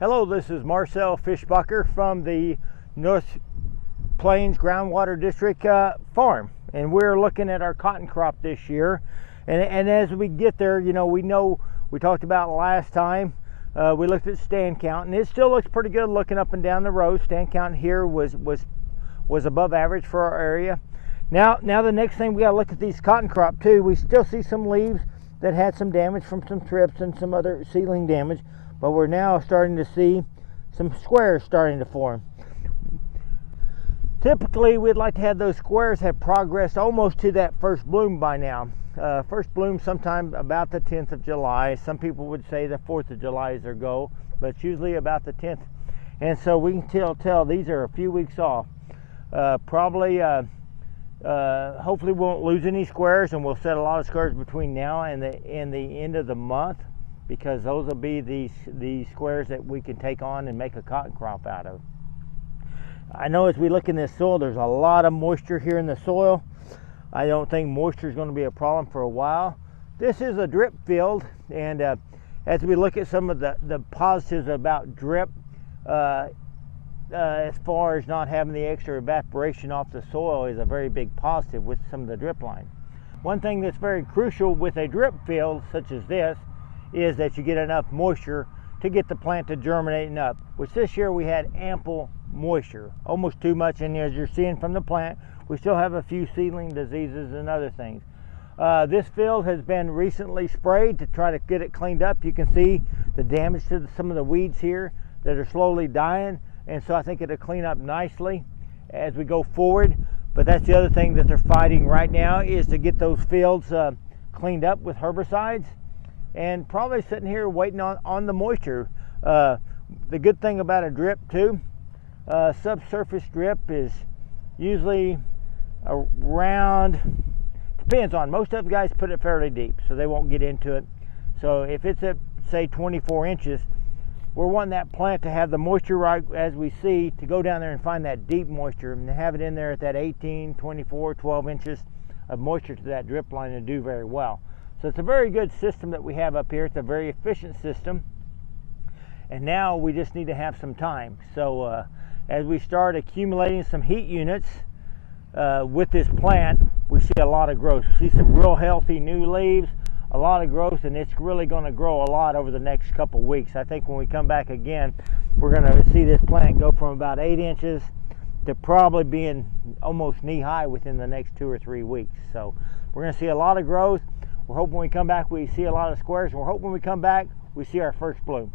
Hello, this is Marcel Fischbacher from the North Plains Groundwater District farm, and we're looking at our cotton crop this year. And as we get there, we talked about last time, we looked at stand count, and it still looks pretty good looking up and down the row. Stand count here was above average for our area. Now the next thing, we got to look at these cotton crop too. We still see some leaves that had some damage from some thrips and some other seedling damage, but we're now starting to see some squares starting to form. Typically, we'd like to have those squares have progressed almost to that first bloom by now. First bloom sometime about the 10th of July. Some people would say the 4th of July is their goal, but it's usually about the 10th. And so we can tell these are a few weeks off. Hopefully we won't lose any squares, and we'll set a lot of squares between now and the end of the month, because those will be the squares that we can take on and make a cotton crop out of. I know as we look in this soil, there's a lot of moisture here in the soil. I don't think moisture is going to be a problem for a while. This is a drip field, and as we look at some of the positives about drip, as far as not having the extra evaporation off the soil, is a very big positive with some of the drip line. One thing that's very crucial with a drip field such as this is that you get enough moisture to get the plant to germinating up, which this year we had ample moisture, almost too much. And as you're seeing from the plant, we still have a few seedling diseases and other things. This field has been recently sprayed to try to get it cleaned up. You can see the damage to some of the weeds here that are slowly dying, and so I think it'll clean up nicely as we go forward. But that's the other thing that they're fighting right now, is to get those fields cleaned up with herbicides, and probably sitting here waiting on the moisture. The good thing about a drip too, subsurface drip is usually around, depends on, most of the guys put it fairly deep, so they won't get into it. So if it's at say 24 inches, we're wanting that plant to have the moisture right as we see, to go down there and find that deep moisture and have it in there at that 18, 24, 12 inches of moisture to that drip line and do very well. So it's a very good system that we have up here. It's a very efficient system, and now we just need to have some time. So as we start accumulating some heat units with this plant, we see a lot of growth. We see some real healthy new leaves, a lot of growth, and it's really going to grow a lot over the next couple weeks. I think when we come back again, we're going to see this plant go from about 8 inches to probably being almost knee high within the next 2 or 3 weeks. So we're going to see a lot of growth. We're hoping when we come back we see a lot of squares, and we're hoping when we come back we see our first bloom.